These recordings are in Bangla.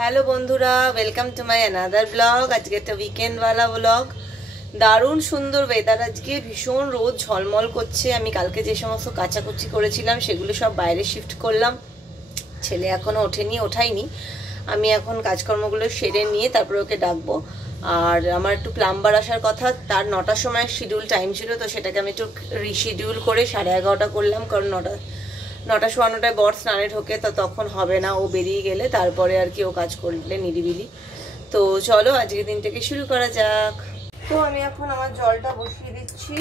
হ্যালো বন্ধুরা, welcome to my another blog. আজকে একটা উইকেন্ডওয়ালা ব্লগ। দারুণ সুন্দর ওয়েদার, আজকে ভীষণ রোদ ঝলমল করছে। আমি কালকে যে সমস্ত কাচাকুচি করেছিলাম সেগুলো সব বাইরে শিফট করলাম। ছেলে এখনও ওঠাইনি। আমি এখন কাজকর্মগুলো সেরে নিয়ে তারপরে ওকে ডাকবো। আর আমার একটু প্লাম্বার আসার কথা, তার 9টার সময় শিডিউল টাইম ছিল, তো সেটাকে আমি একটু রিশিডিউল করে 11:30 করলাম, কারণ 9টা 9:15 বর স্নানে ঢোকে, তো তখন হবে না, ও বেরিয়ে গেলে তারপরে আর কি ও কাজ করলে নিরিবিলি। তো চলো আজকে দিনটাকে শুরু করা যাক। তো আমি এখন আমার জলটা বসিয়ে দিচ্ছি,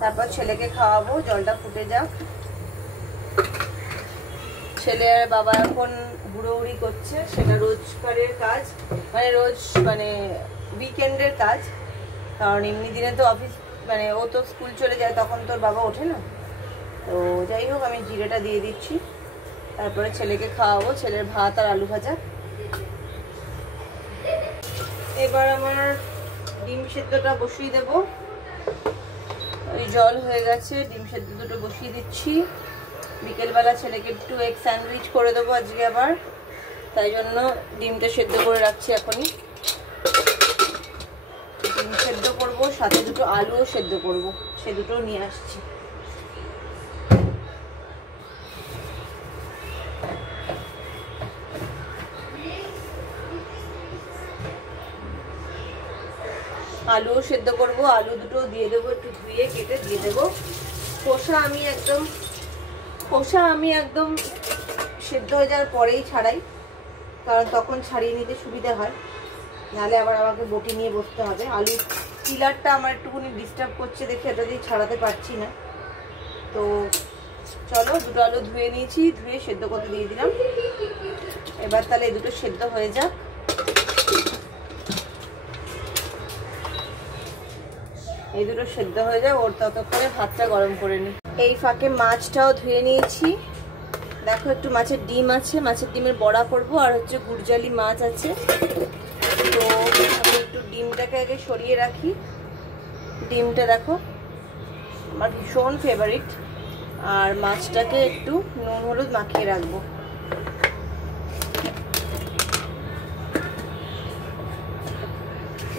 তারপর ছেলেকে খাওয়াবো। জলটা ফুটে যাক। ছেলে আর বাবা এখন হুড়োহুড়ি করছে, সেটা রোজকারের কাজ, মানে উইকেন্ডের কাজ। কারণ এমনি দিনে তো অফিস, ও তো স্কুল চলে যায়, তখন তোর বাবা ওঠে না। তো যাই হোক, আমি জিরেটা দিয়ে দিচ্ছি, তারপরে ছেলেকে খাওয়াবো। ছেলের ভাত আর আলু ভাজা। এবার আমার ডিম সেদ্ধটা বসিয়ে দেবো। ওই জল হয়ে গেছে, ডিম সেদ্ধ দুটো বসিয়ে দিচ্ছি। বিকেলবেলা ছেলেকে একটু এগ স্যান্ডউইচ করে দেবো আজকে আবার, তাই জন্য ডিমটা সেদ্ধ করে রাখছি এখনই। ডিম সেদ্ধ করবো, সাথে দুটো আলুও সেদ্ধ করবো, সে দুটো নিয়ে আসছি। আলুও সেদ্ধ করবো, আলু দুটো দিয়ে দেবো, একটু ধুয়ে কেটে দিয়ে দেবো। খোসা আমি একদম সেদ্ধ হয়ে যাওয়ার পরেই ছাড়াই, কারণ তখন ছাড়িয়ে নিতে সুবিধা হয়, নাহলে আবার আমাকে বটি নিয়ে বসতে হবে। আলু পিলারটা আমার একটুখানি ডিস্টার্ব করছে দেখে এটা দিয়ে ছাড়াতে পারছি না। তো চলো, দুটো আলু ধুয়ে নিয়েছি, ধুয়ে সেদ্ধ করতে দিয়ে দিলাম। এবার তাহলে এই দুটো সেদ্ধ হয়ে যাক। এই দুটো সেদ্ধ হয়ে যায়, ওর ততক্ষণে ভাতটা গরম করে নিই। এই ফাঁকে মাছটাও ধুয়ে নিয়েছি। দেখো, একটু মাছের ডিম আছে, মাছের ডিমের বড়া করবো, আর হচ্ছে গুড়জালি মাছ আছে। তো আমি একটু ডিমটাকে আগে সরিয়ে রাখি। ডিমটা দেখো আমার ভীষণ ফেভারিট। আর মাছটাকে একটু নুন হলুদ মাখিয়ে রাখবো।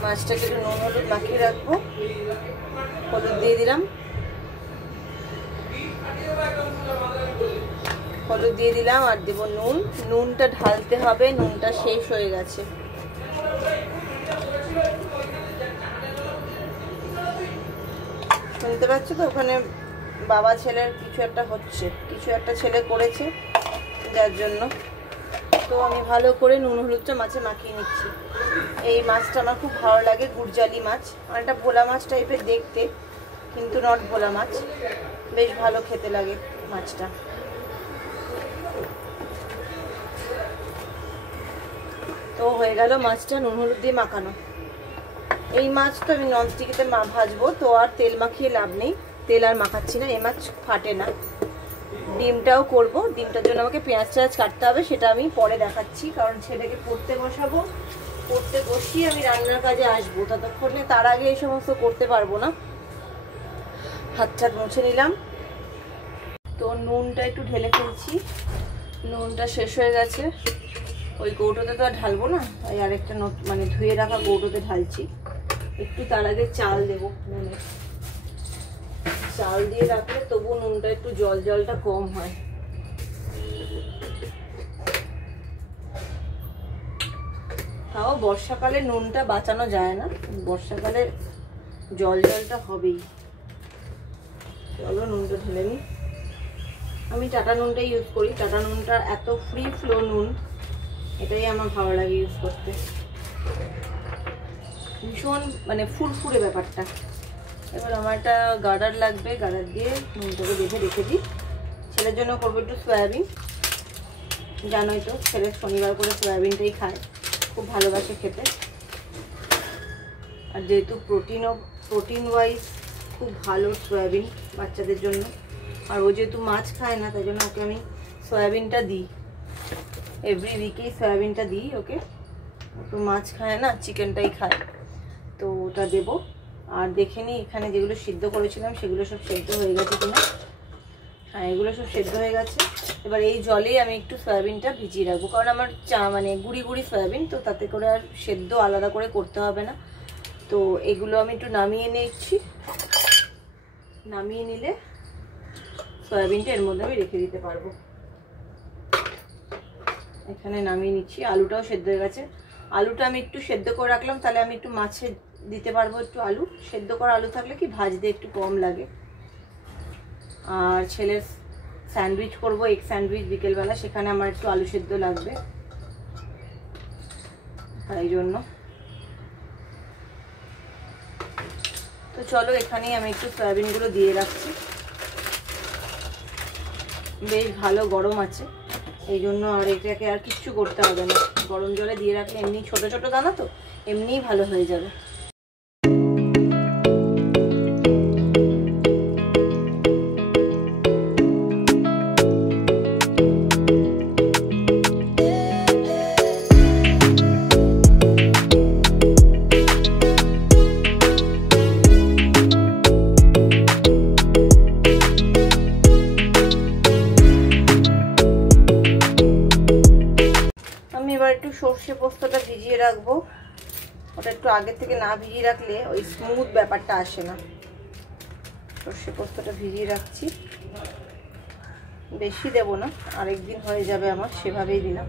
মাছটাকে একটু নুন হলুদ মাখিয়ে রাখবো। হলুদ দিয়ে দিলাম, হলুদ দিয়ে দিলাম, আর দেবো নুন। নুনটা ঢালতে হবে, নুনটা শেষ হয়ে গেছে। শুনতে পাচ্ছ তো? ওখানে বাবা ছেলের কিছু একটা ছেলে করেছে, যার জন্য। তো আমি ভালো করে নুন হলুদটা মাছে মাখিয়ে নিচ্ছি। এই মাছটা আমার খুব ভালো লাগে, গুড়জালি মাছ। অনেকটা ভোলা মাছ টাইপের দেখতে, কিন্তু নট ভোলা মাছ। বেশ ভালো খেতে লাগে মাছটা। তো হয়ে গেল মাছটা নুন হলুদ দিয়ে মাখানো। এই মাছ তো আমি ননস্টিকেতে ভাজবো, তো আর তেল মাখিয়ে লাভ নেই, তেল আর মাখাচ্ছি না। এই মাছ ফাটে না। ডিমটাও করব, ডিমটার জন্য আমাকে পেঁয়াজ টেয়াজ কাটতে হবে, সেটা আমি পরে দেখাচ্ছি, কারণ ছেলেকে পড়তে বসাবো। পড়তে বসিয়ে আমি রান্নার কাজে আসবো, ততক্ষণে তার আগে এই সমস্ত করতে পারবো না। হাত টাত মুছে নিলাম। তো নুনটা একটু ঢেলে ফেলছি, নুনটা শেষ হয়ে গেছে। ওই কৌটোতে তো আর ঢালবো না, ওই আরেকটা ধুয়ে রাখা কৌটোতে ঢালছি। একটু তার আগে চাল দেবো নুনে। চাল দিয়ে রাখলে তবু নুনটা একটু জলটা কম হয়। তাও বর্ষাকালে নুনটা বাঁচানো যায় না, বর্ষাকালে জলটা হবেই। চলো নুনটা ঢেলে নিই। আমি টাটা নুনটাই ইউজ করি। টাটা নুনটা এত ফ্রি ফ্লো নুন, এটাই আমার ভালো লাগে ইউজ করতে। ভীষণ ফুরফুরে ব্যাপারটা। এবার আমার একটা গার্ডার লাগবে, গার্ডার দিয়ে নুনটাকে বেঁধে রেখে দিই। ছেলের জন্য করবো একটু সয়াবিন। জানোই তো, ছেলে শনিবার করে সয়াবিনটাই খায়, খুব ভালোবাসে খেতে। আর যেহেতু প্রোটিন ওয়াইজ খুব ভালো সয়াবিন বাচ্চাদের জন্য। আর ও যেহেতু মাছ খায় না, তাই জন্য ওকে আমি সয়াবিনটা দিই, এভরি উইকেই সয়াবিনটা দিই ওকে। তো মাছ খায় না, চিকেনটাই খায়, তো ওটা দেবো। আর দেখে নিই এখানে যেগুলো সিদ্ধ করেছিলাম সেগুলো সব সেদ্ধ হয়ে গেছে কিনা। হ্যাঁ, এগুলো সব সেদ্ধ হয়ে গেছে। এবার এই জলেই আমি একটু সয়াবিনটা ভিজিয়ে রাখবো, কারণ আমার মানে গুঁড়ি গুঁড়ি সয়াবিন, তো তাতে করে আর সেদ্ধ আলাদা করে করতে হবে না। তো এগুলো আমি একটু নামিয়ে নিচ্ছি, নামিয়ে নিলে সয়াবিনটা এর মধ্যে আমি রেখে দিতে পারবো। এখানে নামিয়ে নিচ্ছি। আলুটাও সেদ্ধ হয়ে গেছে। আলুটা আমি একটু সেদ্ধ করে রাখলাম, তাহলে আমি একটু মাছে দিতে পারবো একটু আলু। সেদ্ধ করা আলু থাকলে কি ভাজতে একটু কম লাগে। আর ছেলের স্যান্ডউইচ করবো, এগ স্যান্ডউইচ বিকেলবেলা, সেখানে আমার একটু আলু সেদ্ধ লাগবে, তাই জন্য। তো চলো, এখানেই আমি একটু সয়াবিনগুলো দিয়ে রাখছি। বেশ ভালো গরম আছে, এই জন্য আর এটাকে আর কিচ্ছু করতে হবে না। গরম জলে দিয়ে রাখলে এমনি ছোট ছোট দানা তো এমনিই ভালো হয়ে যাবে। একটু সর্ষে পোস্তটা ভিজিয়ে রাখবো। ওটা একটু আগে থেকে না ভিজিয়ে রাখলে ওই স্মুথ ব্যাপারটা আসে না। সর্ষে পোস্তটা ভিজিয়ে রাখছি, বেশি দেব না, আরেকদিন হয়ে যাবে আমার, সেভাবেই দিলাম।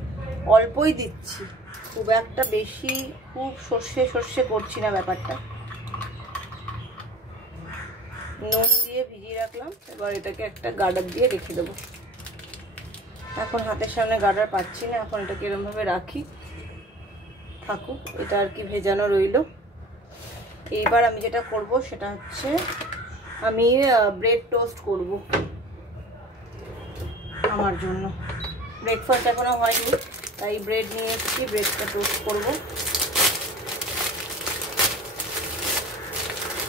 অল্পই দিচ্ছি, খুব একটা বেশি খুব সর্ষে সর্ষে করছি না ব্যাপারটা। নুন দিয়ে ভিজিয়ে রাখলাম। এবার এটাকে একটা গার্ডার দিয়ে রেখে দেবো। এখন হাতের সামনে গার্ডার পাচ্ছি না, এখন এটাকে এরকমভাবে রাখি, থাকুক, এটা আর কি ভেজানো রইল। এইবার আমি যেটা করব সেটা হচ্ছে আমি ব্রেড টোস্ট করব আমার জন্য। ব্রেকফাস্ট এখনো হয়নি, তাই ব্রেড নিয়ে এসেছি, ব্রেডটা টোস্ট করব।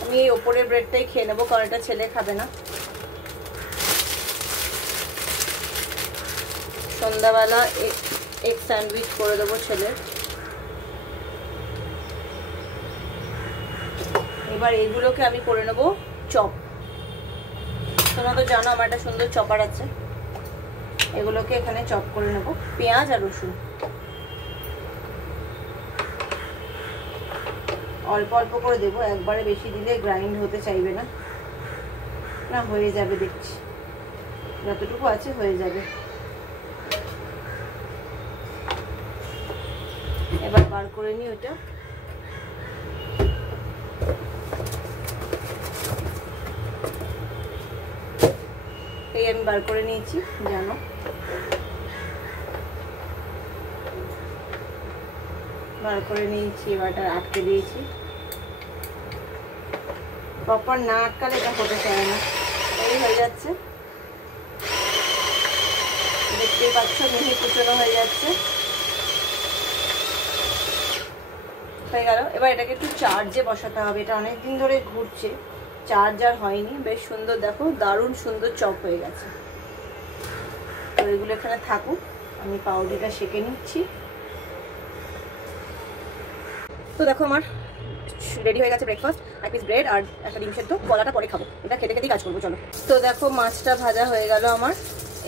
আমি এই ওপরের ব্রেডটাই খেয়ে নেবো, কারণ এটা ছেলে খাবে না। সন্ধ্যাবেলা এগ স্যান্ডউইচ করে দেবো ছেলের। এবার এগুলোকে আমি করে নেব চপ। তোমরা তো জানো আমার একটা সুন্দর চপার আছে, এগুলোকে এখানে চপ করে নেব, পেঁয়াজ আর রসুন। অল্প অল্প করে দেবো, একবারে বেশি দিলে গ্রাইন্ড হতে চাইবে না। না, হয়ে যাবে, দেখছি যতটুকু আছে হয়ে যাবে। এবার বার করে নিই ওটা। এই আমি বার করে নিয়েছি, জানো বার করে নিয়েছি। এবারটা আটকে দিয়েছি, প্রপার না আটকালে এটা হতে চায় না। এই হয়ে যাচ্ছে, দেখতেই পাচ্ছ মিহি কুচনো হয়ে যাচ্ছে, হয়ে গেল। এবার এটাকে একটু চার্জে বসাতে হবে, এটা অনেকদিন ধরে ঘুরছে, চার্জ আর হয়নি। বেশ সুন্দর, দেখো দারুণ সুন্দর চপ হয়ে গেছে। তো এগুলো এখানে থাকুক, আমি পাউরুটিটা সেঁকে নিচ্ছি। তো দেখো আমার রেডি হয়ে গেছে ব্রেকফাস্ট। এক পিস ব্রেড আর একটা ডিম সেদ্ধ, কলাটা পরে খাবো, এটা খেতে খেতেই কাজ করবো। চলো। তো দেখো মাছটা ভাজা হয়ে গেল আমার।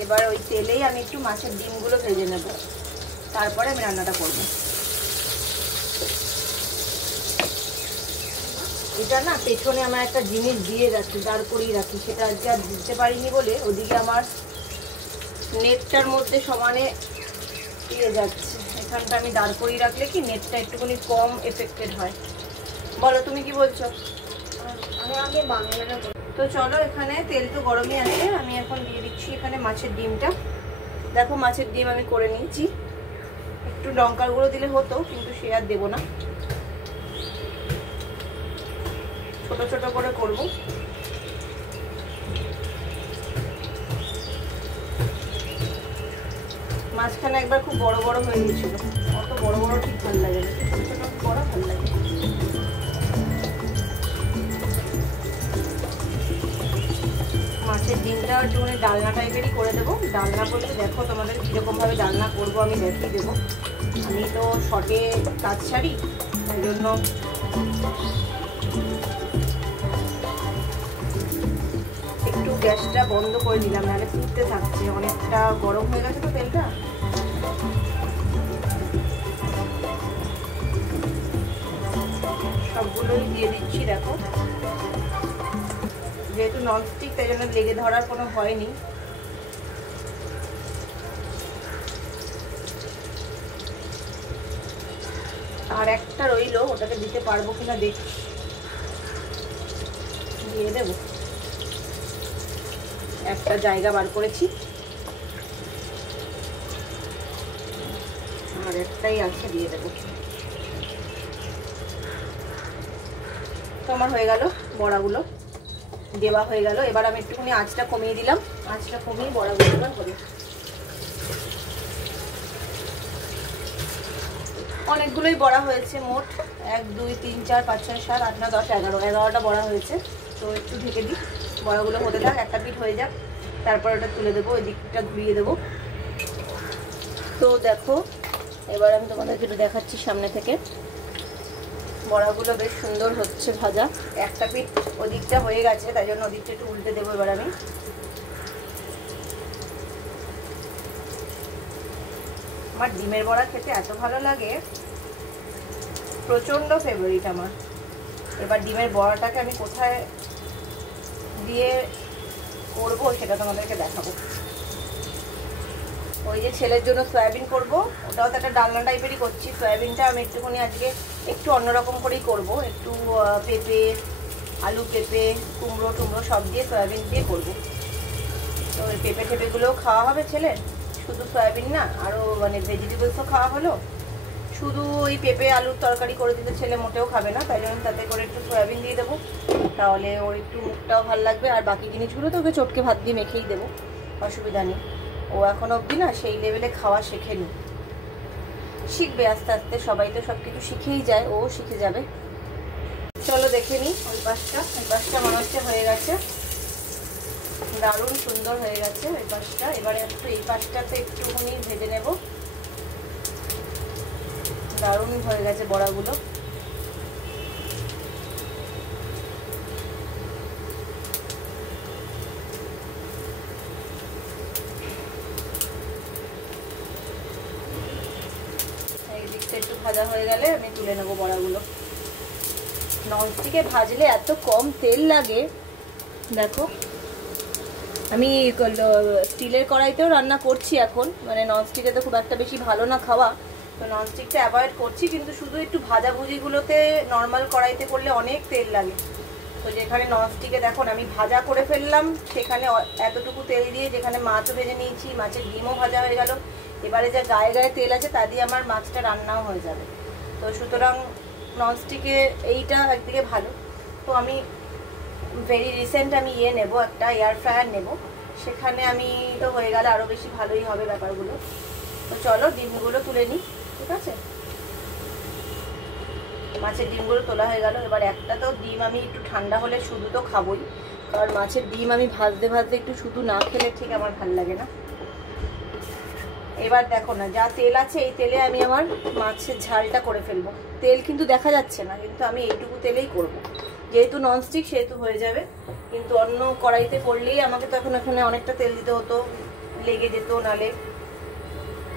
এবার ওই তেলেই আমি একটু মাছের ডিমগুলো ভেজে নেব, তারপরে আমি রান্নাটা করবো। এটা না পেছনে আমার একটা জিনিস দিয়ে রাখি, দাঁড় করিয়ে রাখি, সেটা আজকে আর দিতে পারিনি বলে ওদিকে আমার নেটটার মধ্যে সমানে দিয়ে যাচ্ছে। এখানটা আমি দাঁড় করিয়ে রাখলে কি নেটটা একটুখানি কম এফেক্টেড হয়। বলো তুমি কি বলছো? আমি আগে বাংলাটা। তো চলো, এখানে তেল তো গরমই আছে, আমি এখন দিয়ে দিচ্ছি এখানে মাছের ডিমটা। দেখো মাছের ডিম আমি করে নিয়েছি, একটু লঙ্কার গুঁড়ো দিলে হতো, কিন্তু সে আর দেবো না, ছোট ছোট করে করব। মাঝখানে একবার খুব বড় বড় হয়ে গেছিল, অত বড় বড় ঠিক ভালো লাগে না, ছোট ছোট বড় ভালো লাগে। মাছের ডিমটা একটুখানি ডালনা টাইপেরই করে দেবো। ডালনা বলতে দেখো তোমাদের কীরকমভাবে ডালনা করবো আমি দেখিয়ে দেবো। আমি তো শর্টে কাজ ছাড়ি, তাই জন্য একটু গ্যাসটা বন্ধ করে দিলাম, নাহলে ফুটতে থাকছে। অনেকটা গরম হয়ে গেছে তো তেলটা। সবগুলোই দিয়ে দিচ্ছি। দেখো, যেহেতু ননস্টিক তাই জন্য লেগে ধরার কোনো ভয় নেই। আর একটা রইলো, ওটাকে দিতে পারবো কিনা দেখি, দিয়ে দেবো। একটা জায়গা বার করেছি, আর একটাই আছে, দিয়ে দেবো। তো আমার হয়ে গেল, বড়াগুলো দেওয়া হয়ে গেল। এবার আমি একটুখানি আঁচটা কমিয়ে দিলাম, আঁচটা কমিয়ে বড়াগুলো এবার করি। অনেকগুলোই বড়া হয়েছে, মোট 1 2 3 4 5 6 7 8 9 10 11 11টা বড়া হয়েছে। তো একটু ঢেকে দিই, বড়াগুলো হতে থাক, একটা পিঠ হয়ে যাক, তারপর ওটা তুলে দেবো, ওই দিকটা ঘুরিয়ে দেবো। তো দেখো, এবার আমি তোমাদেরকে একটু দেখাচ্ছি সামনে থেকে। বড়াগুলো বেশ সুন্দর হচ্ছে ভাজা, একটা পিঠ ওদিকটা হয়ে গেছে, তাই জন্য ওদিকটা একটু উল্টে দেবো এবার আমি। আমার ডিমের বড়া খেতে এত ভালো লাগে, প্রচণ্ড ফেভারিট আমার। এবার ডিমের বড়াটাকে আমি কোথায় দিয়ে করব সেটা তোমাদেরকে দেখাবো। ওই যে ছেলের জন্য সয়াবিন করব, ওটাও তো একটা ডালনা টাইপেরই করছি। সয়াবিনটা আমি একটুখানি আজকে একটু অন্যরকম করেই করব, একটু পেঁপে, আলু, পেঁপে, কুমড়ো টুমড়ো সব দিয়ে সয়াবিন দিয়ে করব। তো ওই পেঁপে টেপেগুলোও খাওয়া হবে ছেলের, শুধু সয়াবিন না, আরও মানে ভেজিটেবলসও খাওয়া হলো। শুধু ওই পেঁপে আলুর তরকারি করে দিতে ছেলে মোটেও খাবে না, তাই জন্য তাতে করে একটু সয়াবিন দিয়ে দেবো, তাহলে ওর একটু মুখটাও ভালো লাগবে। আর বাকি জিনিসগুলো তো ওকে চটকে ভাত দিয়ে মেখেই দেবো, অসুবিধা নেই। ও এখন অবধি না সেই লেভেলে খাওয়া শেখেনি, শিখবে আস্তে আস্তে, সবাই তো সব কিছু শিখেই যায়, ও শিখে যাবে। চলো দেখে নিই ওই পাশটা মনে হচ্ছে হয়ে গেছে, দারুণ সুন্দর হয়ে গেছে ওই পাশটা। এবারে একটু এই পাশটাতে একটুখানি ভেজে নেব, দারুণ হয়ে গেছে বড়াগুলো। এই দিকটা একটু ভাজা হয়ে গেলে আমি তুলে নেবো বড়াগুলো। ননস্টিকে ভাজলে এত কম তেল লাগে, দেখো আমি স্টিলের কড়াইতেও রান্না করছি এখন, মানে ননস্টিকে তো খুব একটা বেশি ভালো না খাওয়া, তো ননস্টিকটা অ্যাভয়েড করছি। কিন্তু শুধু একটু ভাজাভুজিগুলোতে নর্মাল কড়াইতে করলে অনেক তেল লাগে। তো যেখানে ননস্টিকে দেখো আমি ভাজা করে ফেললাম, সেখানে এতটুকু তেল দিয়ে যেখানে মাছও ভেজে নিয়েছি, মাছের ডিমও ভাজা হয়ে গেল, এবারে যা গায়ে গায়ে তেল আছে তা দিয়ে আমার মাছটা রান্নাও হয়ে যাবে। তো সুতরাং ননস্টিকে এইটা একদিকে ভালো। তো আমি ভেরি রিসেন্ট আমি নেব, একটা এয়ার ফ্রায়ার নেব, সেখানে আমি তো হয়ে গেলে আরও বেশি ভালোই হবে ব্যাপারগুলো। তো চলো ডিমগুলো তুলে নিই, ঠিক আছে। মাছের ডিমগুলো তোলা হয়ে গেল। এবার একটা তো ডিম আমি একটু ঠান্ডা হলে শুধু তো খাবোই, কারণ মাছের ডিম আমি ভাজতে ভাজতে একটু শুধু না খেলে ঠিক আমার ভালো লাগে না। এবার দেখো না, যা তেল আছে এই তেলে আমি আমার মাছের ঝালটা করে ফেলবো। তেল কিন্তু দেখা যাচ্ছে না, কিন্তু আমি এইটুকু তেলেই করব, যেহেতু ননস্টিক সেহেতু হয়ে যাবে। কিন্তু অন্য কড়াইতে করলেই আমাকে তখন এখানে অনেকটা তেল দিতে হতো, লেগে যেত। নালে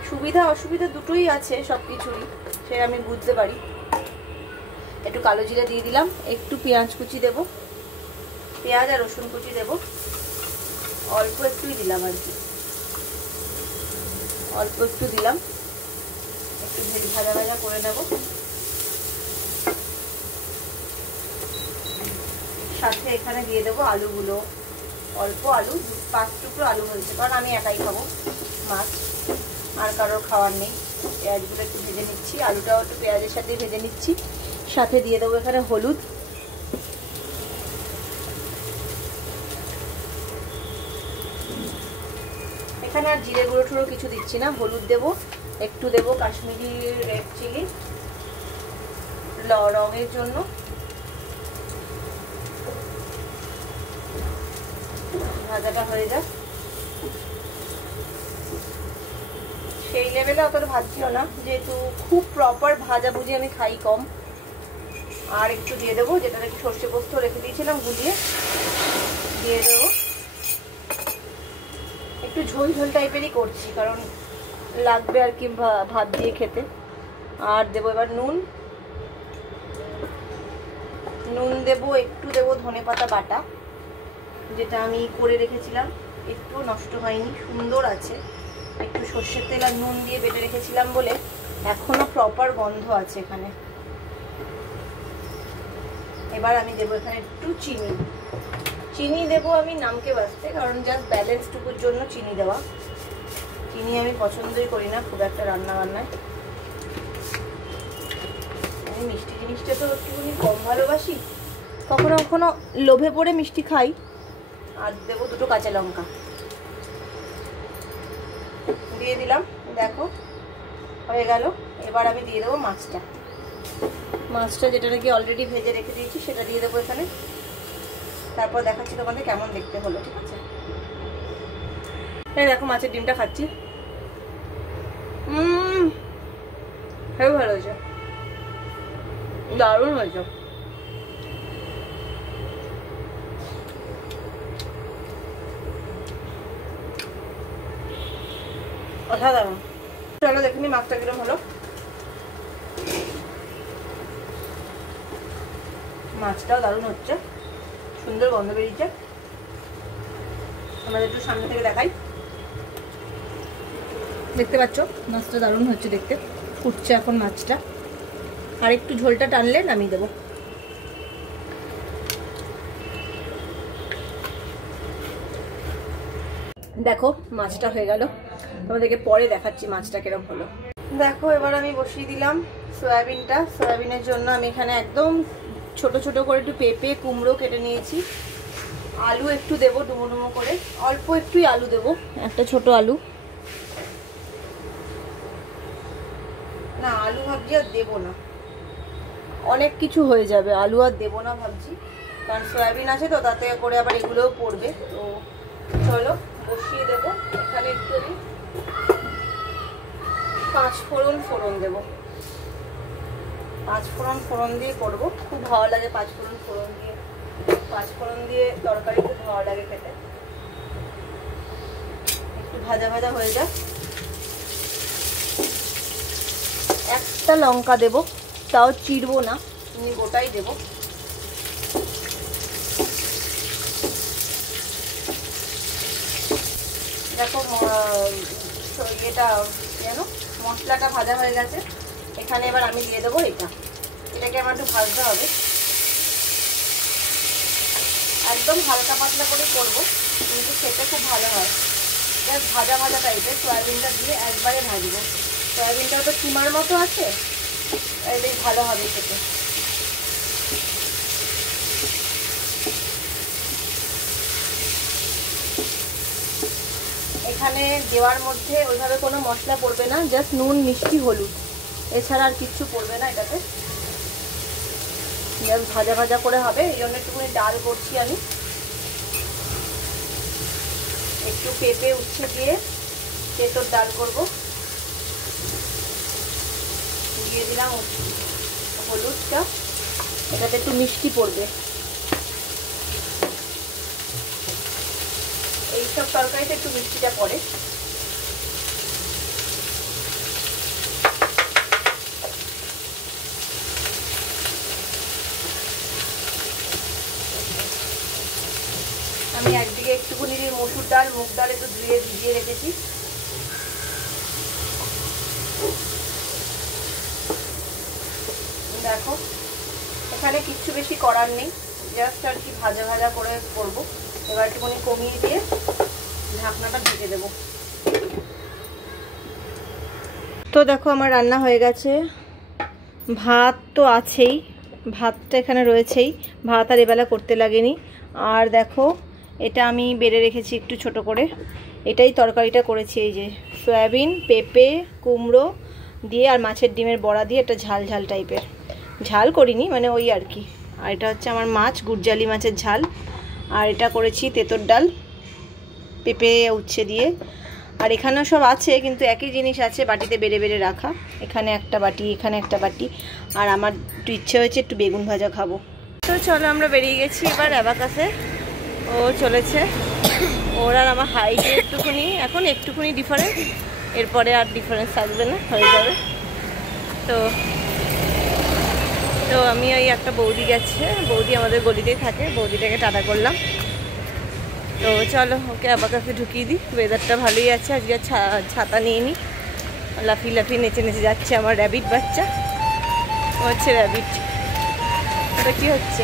সুবিধা অসুবিধা দুটোই আছে সব কিছুরই, সে আমি বুঝতে পারি। একটু কালো জিরা দিয়ে দিলাম, একটু পেঁয়াজ কুচি দেবো, পেঁয়াজ আর রসুন কুচি দেবো, অল্প একটুই দিলাম আর কি, অল্প একটু দিলাম, একটু ভাজা ভাজা করে নেব। সাথে এখানে দিয়ে দেবো আলুগুলো, অল্প আলু, 5 টুকরো আলু হয়েছে, কারণ আমি একাই খাবো মাছ, আর কারোর খাওয়ার নেই। পেঁয়াজগুলো একটু ভেজে নিচ্ছি, আলুটাও একটু পেঁয়াজের সাথে ভেজে নিচ্ছি। সাথে দিয়ে দেবো এখানে হলুদ, এখানে আর জিরে গুঁড়ো টুড়ো কিছু দিচ্ছি না, হলুদ দেবো, একটু দেবো কাশ্মীরি রেড চিলি রঙের জন্য। ভাজাটা হয়ে যাক, সেই লেভেলে অতটা ভাজছিও না, যেহেতু খুব প্রপার ভাজা ভুজি আমি খাই কম। আর একটু দিয়ে দেবো, যেটা একটু সর্ষে পোস্ত রেখে দিয়েছিলাম গুলিয়ে, দিয়ে দেবো। একটু ঝোল ঝোল টাইপেরই করছি, কারণ লাগবে আর কি ভাত দিয়ে খেতে। আর দেবো এবার নুন দেবো, একটু দেবো ধনেপাতা বাটা, যেটা আমি করে রেখেছিলাম, একটু নষ্ট হয়নি, সুন্দর আছে। একটু সর্ষের তেল আর নুন দিয়ে বেটে রেখেছিলাম বলে এখনো প্রপার গন্ধ আছে এখানে। এবার আমি দেবো এখানে একটু চিনি দেবো আমি নামকে বাঁচতে, কারণ জাস্ট ব্যালেন্সটুকুর জন্য চিনি দেওয়া। চিনি আমি পছন্দই করি না খুব একটা রান্না বান্নায়, আমি মিষ্টি জিনিসটা তো একটুখানি কম ভালোবাসি, কখনো কখনো লোভে পড়ে মিষ্টি খাই। আর দেবো দুটো কাঁচা লঙ্কা দিয়ে দিলাম, দেখো হয়ে গেল। এবার আমি দিয়ে দেবো মাছটা যেটা নাকি অলরেডি ভেজে রেখে দিয়েছি সেটা দিয়ে দেবো এখানে। তারপর দেখাচ্ছি তোমাদের কেমন দেখতে হলো, ঠিক আছে? এই দেখো মাছের ডিমটা খাচ্ছি, হেবি ভালো হয়েছে, দারুণ হয়েছে। অসাধারণ। চলো দেখিনি মাছটা কিরকম হলো। মাছটাও দারুণ হচ্ছে, সুন্দর গন্ধ বেরিয়েছে। আমাদের একটু সামনে থেকে দেখাই, দেখতে পাচ্ছ মাছটা দারুণ হচ্ছে দেখতে, ফুটছে এখন মাছটা। আর একটু ঝোলটা টানলে নামিয়ে দেবো। দেখো মাছটা হয়ে গেল, তোমাদেরকে পরে দেখাচ্ছি মাছটা কিরকম হলো। দেখো এবার আমি বসিয়ে দিলাম সয়াবিনের জন্য আমি এখানে একদম ছোট ছোট করে একটু পেঁপে কুমড়ো কেটে নিয়েছি। আলু একটু দেবো ডুমো ডুমো করে, অল্প একটুই আলু দেবো, একটা ছোট আলু। না আলু ভাবছি আর দেবো না, অনেক কিছু হয়ে যাবে, আলু আর দেবো না ভাবছি, কারণ সয়াবিন আছে তো তাতে করে আবার এগুলোও পড়বে। তো চলো বসিয়ে দেবো। এখানে একটু আমি 5 ফোড়ন দেবো, 5 ফোড়ন দিয়ে করবো, খুব ভালো লাগে 5 ফোড়ন দিয়ে তরকারি, খুব ভালো লাগে খেতে। একটু ভাজা ভাজা হয়ে যায়। একটা লঙ্কা দেবো, তাও চিড়বো না, আমি গোটাই দেবো। দেখো এটা যেন মশলাটা ভাজা হয়ে গেছে। এখানে এবার আমি দিয়ে দেবো এটাকে আমার একটু ভাজতে হবে, একদম হালকা পাতলা করে করবো, কিন্তু খেতে খুব ভালো হয়। জাস্ট ভাজা ভাজা টাইপের সয়াবিনটা দিয়ে একবারে ভাজবো। সয়াবিনটাও তো কিমার মতো আছে, বেশ ভালো হবে খেতে। এখানে দেওয়ার মধ্যে ওইভাবে কোনো মশলা পড়বে না, জাস্ট নুন মিষ্টি হলুদ, এছাড়া আর কিচ্ছু পড়বে না এটাতে। জাস্ট ভাজা ভাজা করে হবে, এই জন্য একটুখানি ডাল করছি আমি। একটু পেঁপে উচ্ছে দিয়ে তেঁতোর ডাল করবো। দিয়ে দিলাম হলুদটা, এটাতে একটু মিষ্টি পড়বে। এইসব তরকারিতে একটু মিষ্টিটা পড়ে। আমি একদিকে একটুখানি মসুর ডাল মুগ ডাল একটু ধুয়ে ভিজিয়ে রেখেছি। দেখো এখানে কিচ্ছু বেশি করার নেই, জাস্ট আর কি ভাজা ভাজা করে করবো। এবার একটুখানি কমিয়ে দিয়ে ঢাকনাটা ঢেকে দেবো। তো দেখো আমার রান্না হয়ে গেছে, ভাত তো আছেই, ভাতটা এখানে রয়েছেই, ভাত আর এবেলা করতে লাগেনি। আর দেখো এটা আমি বেড়ে রেখেছি একটু ছোট করে, এটাই তরকারিটা করেছি, এই যে সয়াবিন পেঁপে কুমড়ো দিয়ে আর মাছের ডিমের বড়া দিয়ে, একটা ঝাল ঝাল টাইপের, ঝাল করিনি মানে ওই আর কি। আর এটা হচ্ছে আমার মাছ, গুড়জালি মাছের ঝাল। আর এটা করেছি তেঁতোর ডাল পেঁপে উচ্ছে দিয়ে। আর এখানেও সব আছে, কিন্তু একই জিনিস আছে, বাটিতে বেড়ে বেড়ে রাখা। এখানে একটা বাটি, এখানে একটা বাটি। আর আমার একটু ইচ্ছে হয়েছে একটু বেগুন ভাজা খাবো। তো চলো আমরা বেরিয়ে গেছি এবার অ্যাবাকাসে, ও চলেছে। ওর আর আমার হাইটে একটু এখন একটুখানি ডিফারেন্স, এরপরে আর ডিফারেন্স থাকবে না, হয়ে যাবে। তো তো আমি ওই একটা বৌদি গেছে, বৌদি আমাদের গলিতেই থাকে, বৌদিটাকে টাটা করলাম। তো চলো ওকে আবার কাছে ঢুকিয়ে দিই। ওয়েদারটা ভালোই আছে আজকে, ছাতা নিয়ে নিই। লাফি লাফি নেচে নেচে যাচ্ছে আমার র্যাবিট বাচ্চা, হচ্ছে র্যাবিট। ওটা কি হচ্ছে?